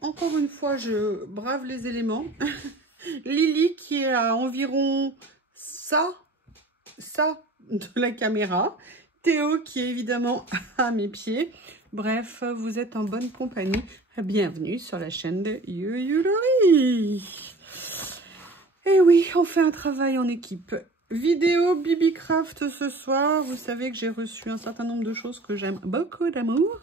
encore une fois, je brave les éléments. Lily qui est à environ ça de la caméra. Théo qui est évidemment à mes pieds. Bref, vous êtes en bonne compagnie. Bienvenue sur la chaîne de Yuyulori. Et oui, on fait un travail en équipe. Vidéo Bibicraft ce soir. Vous savez que j'ai reçu un certain nombre de choses que j'aime beaucoup d'amour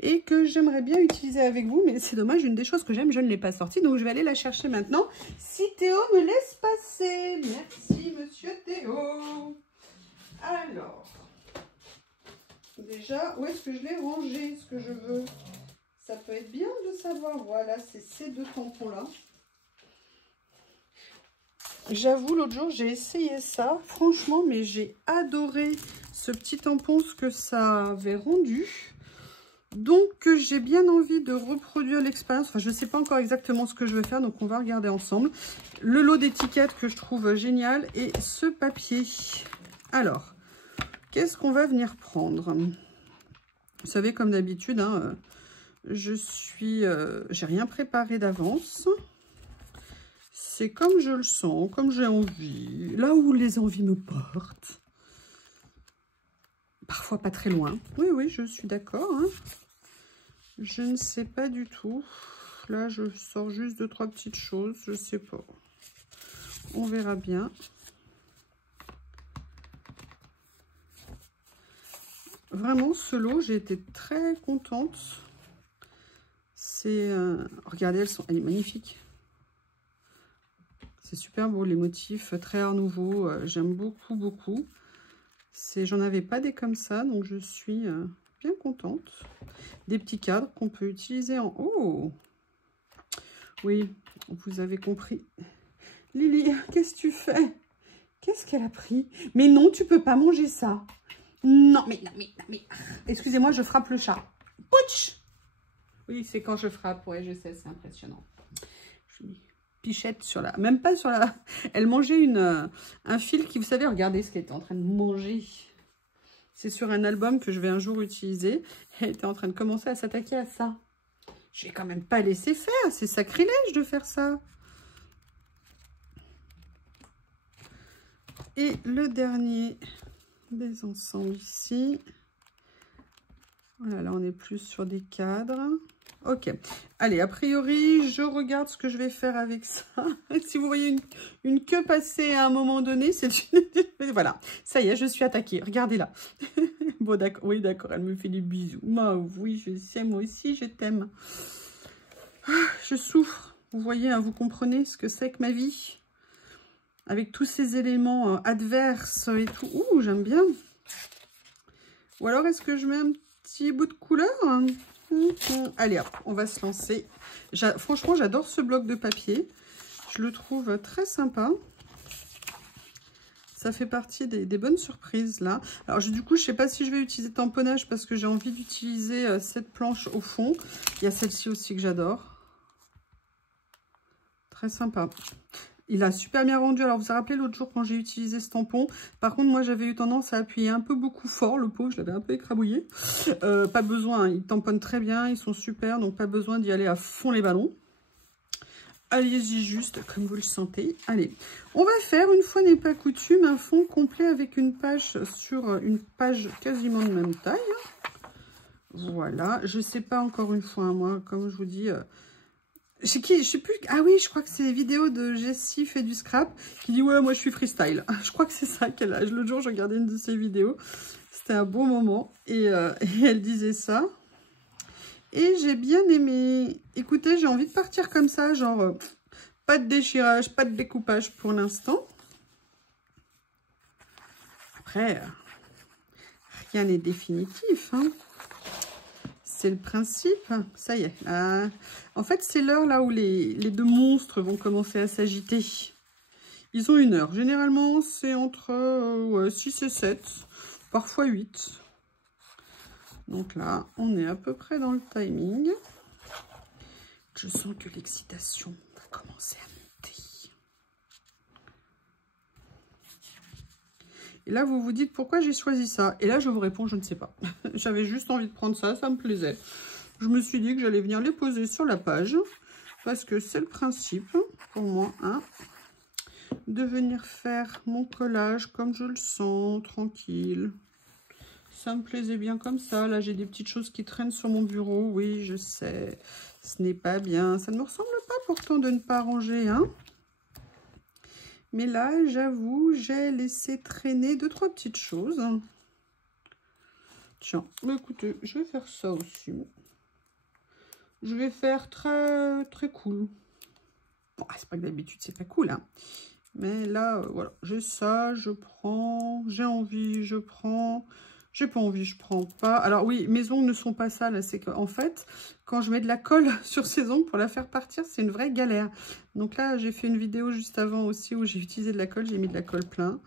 et que j'aimerais bien utiliser avec vous. Mais c'est dommage, une des choses que j'aime, je ne l'ai pas sortie. Donc je vais aller la chercher maintenant. Si Théo me laisse passer. Merci, monsieur Théo. Alors, déjà, où est-ce que je l'ai rangé, ce que je veux? Ça peut être bien de savoir. Voilà, c'est ces deux tampons-là. J'avoue, l'autre jour, j'ai essayé ça, franchement, mais j'ai adoré ce petit tampon, ce que ça avait rendu. Donc, j'ai bien envie de reproduire l'expérience. Enfin, je ne sais pas encore exactement ce que je vais faire, donc on va regarder ensemble. Le lot d'étiquettes que je trouve génial et ce papier. Alors, qu'est-ce qu'on va venir prendre? Vous savez, comme d'habitude, hein, j'ai rien préparé d'avance. C'est comme je le sens, comme j'ai envie, là où les envies me portent. Parfois pas très loin. Oui, oui, je suis d'accord. Hein. Je ne sais pas du tout. Là, je sors juste 2-3 petites choses. Je ne sais pas. On verra bien. Vraiment, ce lot, j'ai été très contente. C'est... regardez, elle est magnifique. C'est super beau, les motifs très art nouveau. J'aime beaucoup, beaucoup. J'en avais pas des comme ça, donc je suis bien contente. Des petits cadres qu'on peut utiliser en... Oh! Oui, vous avez compris. Lily, qu'est-ce que tu fais? Qu'est-ce qu'elle a pris? Mais non, tu peux pas manger ça. Non, mais... Excusez-moi, je frappe le chat. Pouch! Oui, c'est quand je frappe. Ouais, je sais, c'est impressionnant. Je suis pichette sur la... Même pas sur la... Elle mangeait un fil qui, vous savez, regardez ce qu'elle était en train de manger. C'est sur un album que je vais un jour utiliser. Elle était en train de commencer à s'attaquer à ça. Je vais quand même pas laisser faire. C'est sacrilège de faire ça. Et le dernier des ensembles ici. Voilà, là on est plus sur des cadres. Ok. Allez, a priori, je regarde ce que je vais faire avec ça. Si vous voyez une queue passer à un moment donné, c'est une... Voilà. Ça y est, je suis attaquée. Regardez-la. Bon, d'accord. Oui, d'accord. Elle me fait des bisous. Moi, oui, je sais. Moi aussi, je t'aime. Je souffre. Vous voyez, hein, vous comprenez ce que c'est que ma vie. Avec tous ces éléments adverses et tout. Ouh, j'aime bien. Ou alors, est-ce que je mets un petit bout de couleur? Allez hop, on va se lancer. Franchement, j'adore ce bloc de papier. Je le trouve très sympa. Ça fait partie des bonnes surprises là. Alors du coup, je ne sais pas si je vais utiliser tamponnage parce que j'ai envie d'utiliser cette planche au fond. Il y a celle-ci aussi que j'adore. Très sympa. Il a super bien rendu. Alors, vous vous rappelez l'autre jour quand j'ai utilisé ce tampon. Par contre, moi, j'avais eu tendance à appuyer un peu beaucoup fort. Le pot, je l'avais un peu écrabouillé. Pas besoin. Hein. Ils tamponnent très bien. Ils sont super. Donc, pas besoin d'y aller à fond les ballons. Allez-y juste comme vous le sentez. Allez, on va faire, une fois n'est pas coutume, un fond complet avec une page sur une page quasiment de même taille. Voilà. Je sais pas, encore une fois, moi, comme je vous dis... Je sais plus. Ah oui, je crois que c'est les vidéos de Jessie fait du scrap qui dit ouais, moi je suis freestyle. Je crois que c'est ça qu'elle a. L'autre jour, je regardais une de ses vidéos. C'était un beau moment et elle disait ça. Et j'ai bien aimé. Écoutez, j'ai envie de partir comme ça, genre pas de déchirage, pas de découpage pour l'instant. Après, rien n'est définitif, hein. C'est le principe. Ça y est. En fait, c'est l'heure là où les deux monstres vont commencer à s'agiter. Ils ont une heure. Généralement, c'est entre 6 et 7. Parfois 8. Donc là, on est à peu près dans le timing. Je sens que l'excitation va commencer à monter. Et là, vous vous dites pourquoi j'ai choisi ça. Et là, je vous réponds, je ne sais pas. J'avais juste envie de prendre ça, ça me plaisait. Je me suis dit que j'allais venir les poser sur la page. Parce que c'est le principe pour moi, hein, de venir faire mon collage comme je le sens, tranquille. Ça me plaisait bien comme ça. Là, j'ai des petites choses qui traînent sur mon bureau. Oui, je sais, ce n'est pas bien. Ça ne me ressemble pas pourtant de ne pas ranger, hein. Mais là, j'avoue, j'ai laissé traîner 2-3 petites choses. Tiens, écoutez, je vais faire ça aussi. Je vais faire très cool. Bon, c'est pas que d'habitude, c'est pas cool, hein. Mais là, voilà, j'ai ça, je prends. J'ai envie, je prends. J'ai pas envie, je prends pas. Alors oui, mes ongles ne sont pas sales. C'est qu'en fait, quand je mets de la colle sur ces ongles pour la faire partir, c'est une vraie galère. Donc là, j'ai fait une vidéo juste avant aussi où j'ai utilisé de la colle. J'ai mis de la colle plein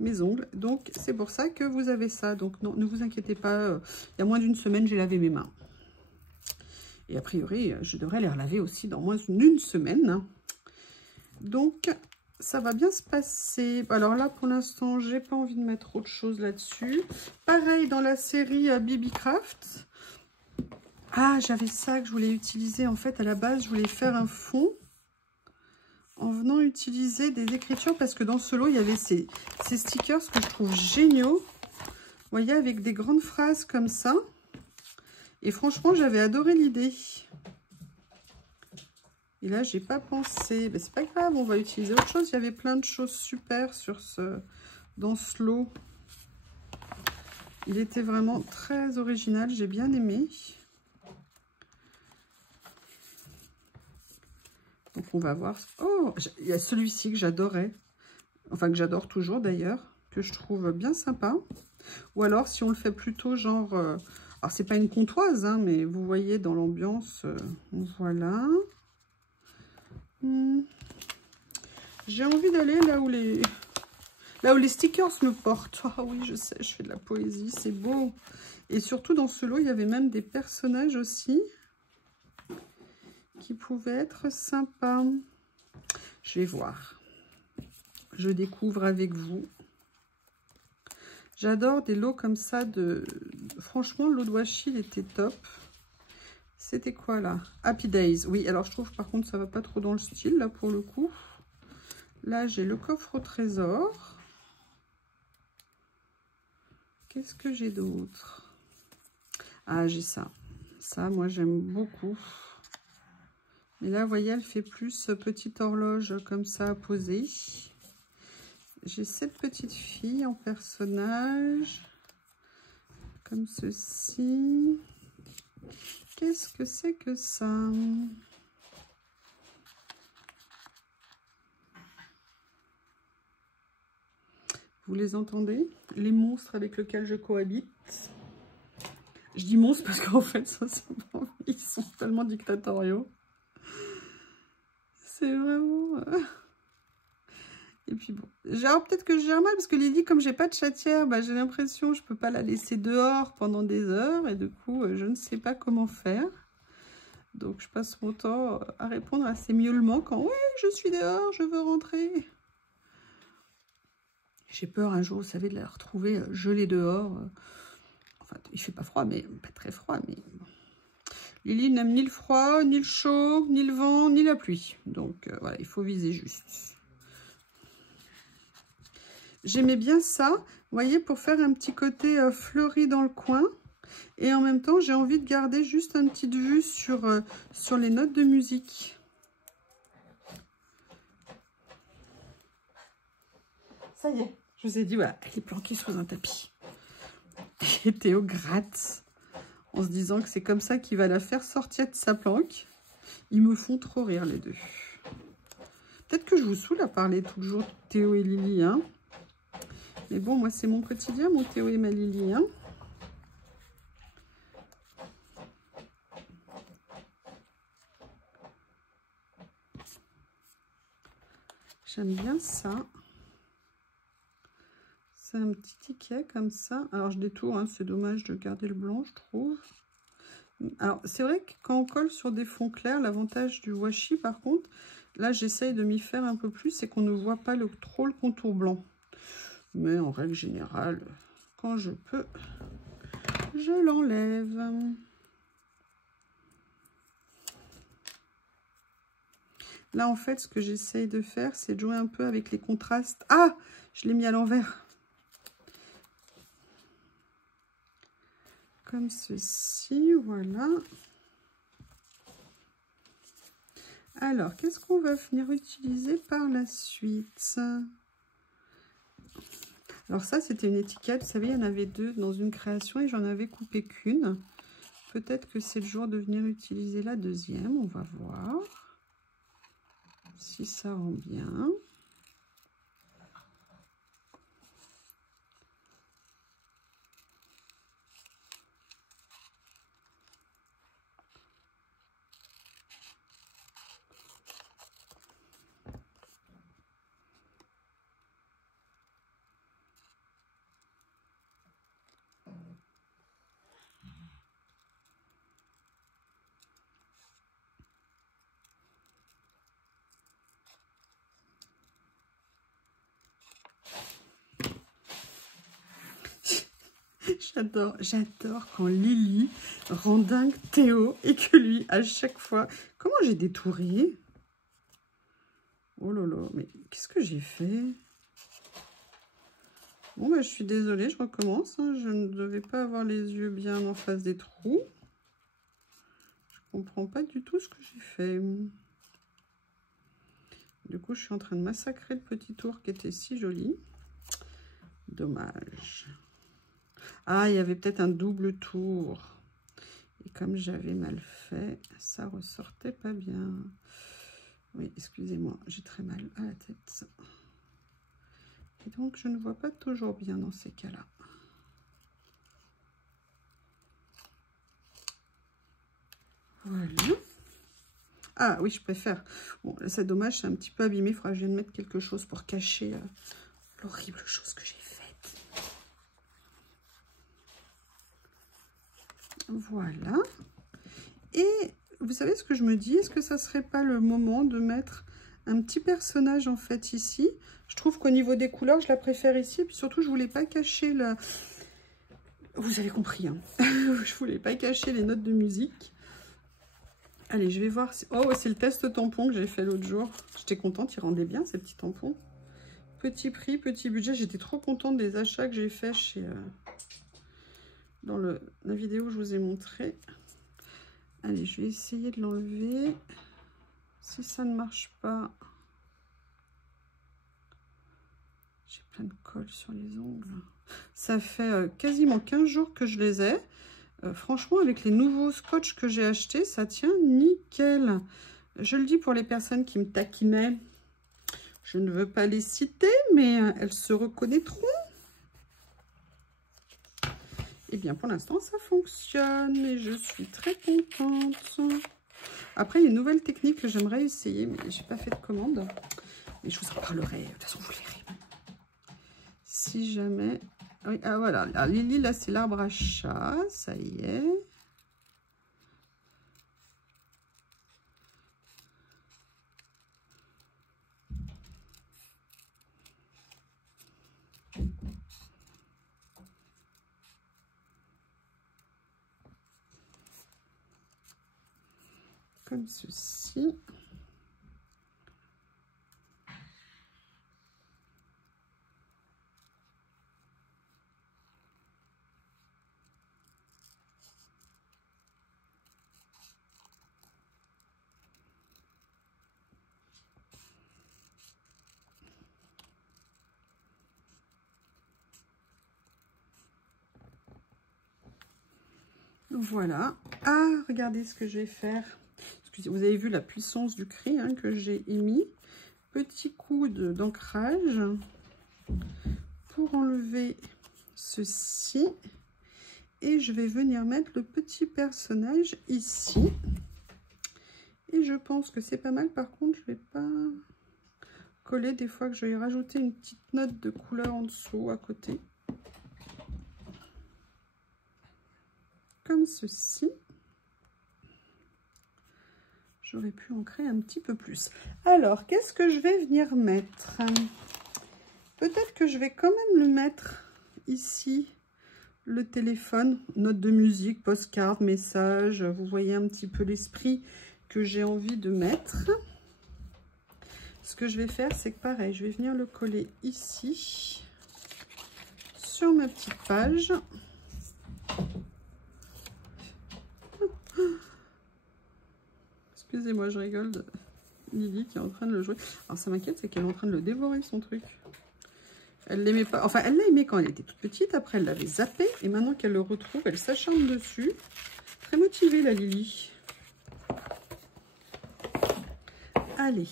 mes ongles. Donc c'est pour ça que vous avez ça. Donc non, ne vous inquiétez pas. Il y a moins d'une semaine, j'ai lavé mes mains. Et a priori, je devrais les relaver aussi dans moins d'une semaine. Donc, ça va bien se passer. Alors là, pour l'instant, j'ai pas envie de mettre autre chose là-dessus. Pareil, dans la série BB Craft. Ah, j'avais ça que je voulais utiliser. En fait, à la base, je voulais faire un fond en venant utiliser des écritures. Parce que dans ce lot, il y avait ces stickers que je trouve géniaux. Vous voyez, avec des grandes phrases comme ça. Et franchement, j'avais adoré l'idée. Et là, j'ai pas pensé. Ben, c'est pas grave, on va utiliser autre chose. Il y avait plein de choses super dans ce lot. Il était vraiment très original. J'ai bien aimé. Donc, on va voir. Oh, il y a celui-ci que j'adorais. Enfin, que j'adore toujours d'ailleurs. Que je trouve bien sympa. Ou alors, si on le fait plutôt genre... alors, c'est pas une comptoise, hein, mais vous voyez dans l'ambiance. Voilà. J'ai envie d'aller là où les stickers me portent. Ah oui, je sais, je fais de la poésie, c'est beau. Et surtout, dans ce lot, il y avait même des personnages aussi qui pouvaient être sympas. Je vais voir. Je découvre avec vous. J'adore des lots comme ça de... Franchement, le lot de washi, il était top. C'était quoi, là? Happy Days. Oui, alors je trouve, par contre, ça va pas trop dans le style, là, pour le coup. Là, j'ai le coffre au trésor. Qu'est-ce que j'ai d'autre? Ah, j'ai ça. Ça, moi, j'aime beaucoup. Et là, vous voyez, elle fait plus petite horloge comme ça à poser. J'ai cette petite fille en personnage. Comme ceci. Qu'est-ce que c'est que ça? Vous les entendez? Les monstres avec lesquels je cohabite. Je dis monstres parce qu'en fait, sincèrement, ils sont tellement dictatoriaux. C'est vraiment... Et puis bon, genre peut-être que je gère mal parce que Lily, comme j'ai pas de chatière, bah, j'ai l'impression que je peux pas la laisser dehors pendant des heures. Et du coup, je ne sais pas comment faire. Donc, je passe mon temps à répondre à ces miaulements quand « Oui, je suis dehors, je veux rentrer ». J'ai peur un jour, vous savez, de la retrouver gelée dehors. Enfin, il fait pas froid, mais pas très froid. Mais bon. Lily n'aime ni le froid, ni le chaud, ni le vent, ni la pluie. Donc, voilà, il faut viser juste. J'aimais bien ça, vous voyez, pour faire un petit côté fleuri dans le coin. Et en même temps, j'ai envie de garder juste une petite vue sur les notes de musique. Ça y est, je vous ai dit, voilà, elle est planquée sous un tapis. Et Théo gratte en se disant que c'est comme ça qu'il va la faire sortir de sa planque. Ils me font trop rire les deux. Peut-être que je vous saoule à parler toujours de Théo et Lily, hein. Mais bon, moi, c'est mon quotidien, mon Théo et ma Lily, hein. J'aime bien ça. C'est un petit ticket comme ça. Alors, je détourne, hein, c'est dommage de garder le blanc, je trouve. Alors, c'est vrai que quand on colle sur des fonds clairs, l'avantage du washi, par contre, là, j'essaye de m'y faire un peu plus, c'est qu'on ne voit pas trop le contour blanc. Mais en règle générale, quand je peux, je l'enlève. Là, en fait, ce que j'essaye de faire, c'est de jouer un peu avec les contrastes. Ah, je l'ai mis à l'envers. Comme ceci, voilà. Alors, qu'est-ce qu'on va venir utiliser par la suite? Alors ça, c'était une étiquette. Vous savez, il y en avait 2 dans une création et j'en avais coupé qu'une. Peut-être que c'est le jour de venir utiliser la deuxième. On va voir si ça rend bien. J'adore quand Lily rend dingue Théo et que lui, à chaque fois... Comment j'ai détouré? Oh là là, mais qu'est-ce que j'ai fait? Bon, bah, je suis désolée, je recommence. Hein. Je ne devais pas avoir les yeux bien en face des trous. Je comprends pas du tout ce que j'ai fait. Du coup, je suis en train de massacrer le petit tour qui était si joli. Dommage. Ah, il y avait peut-être un double tour. Et comme j'avais mal fait, ça ressortait pas bien. Oui, excusez-moi, j'ai très mal à la tête. Et donc, je ne vois pas toujours bien dans ces cas-là. Voilà. Ah oui, je préfère. Bon, là, c'est dommage, c'est un petit peu abîmé. Il faudra que je vienne mettre quelque chose pour cacher l'horrible chose que j'ai faite. Voilà. Et vous savez ce que je me dis? Est-ce que ça serait pas le moment de mettre un petit personnage en fait ici? Je trouve qu'au niveau des couleurs, je la préfère ici. Et puis surtout, je voulais pas cacher le... Vous avez compris, hein. Je voulais pas cacher les notes de musique. Allez, je vais voir. Si... Oh, c'est le test tampon que j'ai fait l'autre jour. J'étais contente, il rendait bien ces petits tampons. Petit prix, petit budget. J'étais trop contente des achats que j'ai fait chez... dans la vidéo que je vous ai montré. Allez, je vais essayer de l'enlever. Si ça ne marche pas... J'ai plein de colle sur les ongles. Ça fait quasiment 15 jours que je les ai. Franchement, avec les nouveaux scotch que j'ai achetés, ça tient nickel. Je le dis pour les personnes qui me taquinaient. Je ne veux pas les citer, mais elles se reconnaîtront. Et bien, pour l'instant, ça fonctionne et je suis très contente. Après, il y a une nouvelle technique que j'aimerais essayer, mais j'ai pas fait de commande. Mais je vous en parlerai. De toute façon, vous verrez. Si jamais... Oui, ah voilà. Alors, Lily, là, c'est l'arbre à chat. Ça y est. Comme ceci. Voilà. Ah, regardez ce que je vais faire. Excusez, vous avez vu la puissance du cri hein, que j'ai émis. Petit coup d'ancrage pour enlever ceci. Et je vais venir mettre le petit personnage ici. Et je pense que c'est pas mal. Par contre, je vais pas coller des fois que je vais rajouter une petite note de couleur en dessous à côté. Comme ceci. J'aurais pu ancrer un petit peu plus. Alors, qu'est-ce que je vais venir mettre? Peut-être que je vais quand même le mettre ici, le téléphone, note de musique, postcard, message. Vous voyez un petit peu l'esprit que j'ai envie de mettre. ce que je vais faire, c'est que pareil, je vais venir le coller ici, sur ma petite page. Excusez-moi, je rigole de Lily qui est en train de le jouer. Alors ça m'inquiète, c'est qu'elle est en train de le dévorer, son truc. Elle l'aimait pas, enfin elle l'a aimé quand elle était toute petite, après elle l'avait zappé, et maintenant qu'elle le retrouve, elle s'acharne dessus. Très motivée la Lily. Allez,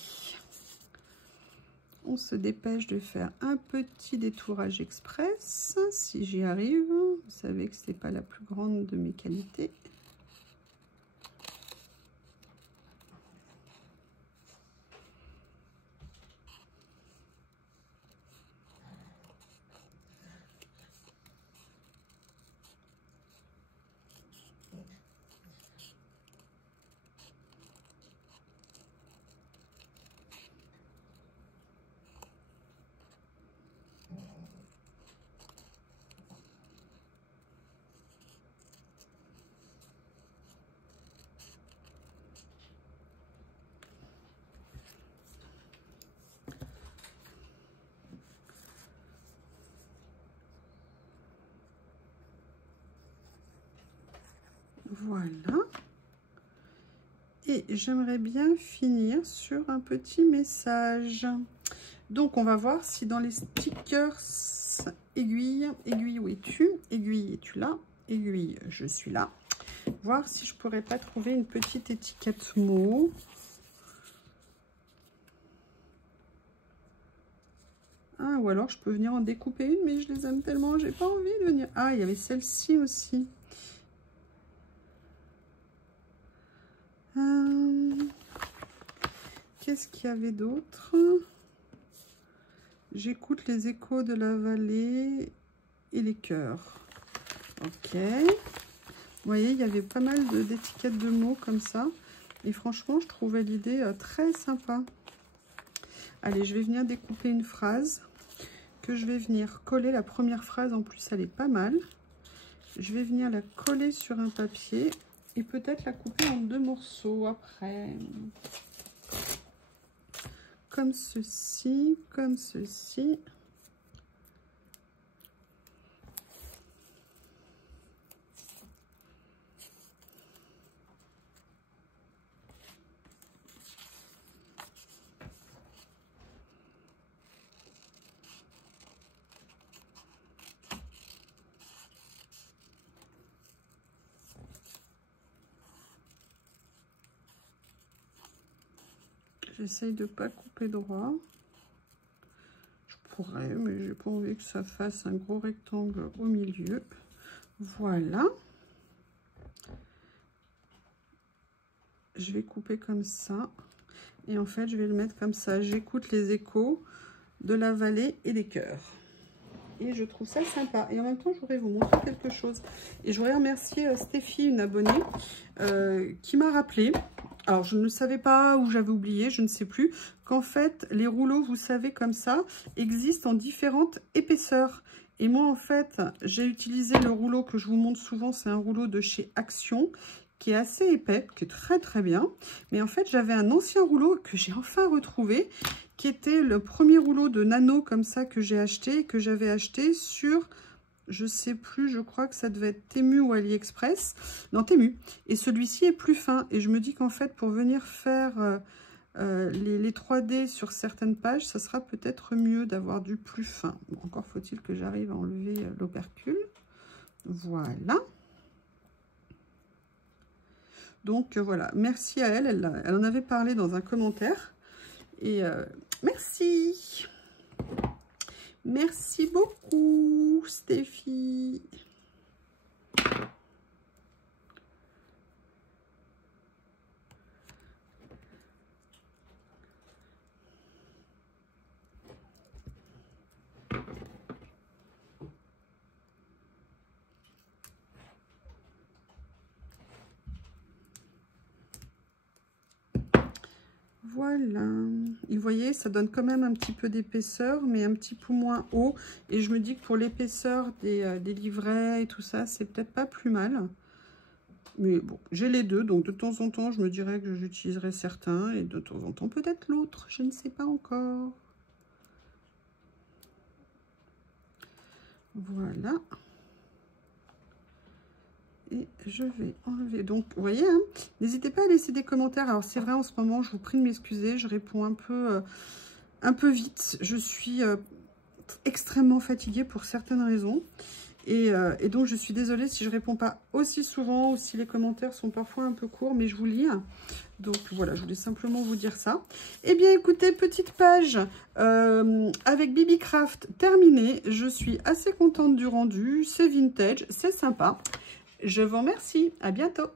on se dépêche de faire un petit détourage express, si j'y arrive. Vous savez que ce n'est pas la plus grande de mes qualités. Voilà. Et j'aimerais bien finir sur un petit message. Donc, on va voir si dans les stickers, aiguille, aiguille, où es-tu? Aiguille, es-tu là? Aiguille, je suis là. Voir si je pourrais pas trouver une petite étiquette mot. Ah, ou alors je peux venir en découper une, mais je les aime tellement, j'ai pas envie de venir. Ah, il y avait celle-ci aussi. Qu'est-ce qu'il y avait d'autre? J'écoute les échos de la vallée et les cœurs. Ok. Vous voyez, il y avait pas mal d'étiquettes de mots comme ça. Et franchement, je trouvais l'idée très sympa. Allez, je vais venir découper une phrase que je vais venir coller. La première phrase, en plus, elle est pas mal. Je vais venir la coller sur un papier et peut-être la couper en 2 morceaux après. Comme ceci, comme ceci. J'essaye de ne pas couper droit. Je pourrais, mais j'ai pas envie que ça fasse un gros rectangle au milieu. Voilà. Je vais couper comme ça. Et en fait, je vais le mettre comme ça. J'écoute les échos de la vallée et des cœurs. Et je trouve ça sympa. Et en même temps, je voudrais vous montrer quelque chose. Et je voudrais remercier Stéphie, une abonnée, qui m'a rappelé. Alors, je ne savais pas, ou j'avais oublié, je ne sais plus, qu'en fait, les rouleaux, vous savez, comme ça, existent en différentes épaisseurs. Et moi, en fait, j'ai utilisé le rouleau que je vous montre souvent. C'est un rouleau de chez Action, qui est assez épais, qui est très, très bien. Mais en fait, j'avais un ancien rouleau que j'ai enfin retrouvé, qui était le premier rouleau de nano, comme ça, que j'ai acheté, que j'avais acheté sur... Je sais plus, je crois que ça devait être Temu ou AliExpress. Non, Temu. Et celui-ci est plus fin. Et je me dis qu'en fait, pour venir faire les 3D sur certaines pages, ça sera peut-être mieux d'avoir du plus fin. Bon, encore faut-il que j'arrive à enlever l'opercule. Voilà. Donc, voilà. Merci à elle. Elle en avait parlé dans un commentaire. Et merci. Merci beaucoup, Stéphie. Voilà. Et vous voyez, ça donne quand même un petit peu d'épaisseur, mais un petit peu moins haut. Et je me dis que pour l'épaisseur des livrets et tout ça, c'est peut-être pas plus mal. Mais bon, j'ai les deux, donc de temps en temps, je me dirais que j'utiliserai certains, et de temps en temps, peut-être l'autre. Je ne sais pas encore. Voilà. Et je vais enlever. Donc, vous voyez, hein, n'hésitez pas à laisser des commentaires. Alors, c'est vrai, en ce moment, je vous prie de m'excuser. Je réponds un peu vite. Je suis extrêmement fatiguée pour certaines raisons. Et donc, je suis désolée si je ne réponds pas aussi souvent ou si les commentaires sont parfois un peu courts, mais je vous lis. Donc, voilà, je voulais simplement vous dire ça. Eh bien, écoutez, petite page avec Bibi Craft terminée. Je suis assez contente du rendu. C'est vintage, c'est sympa. Je vous remercie. À bientôt.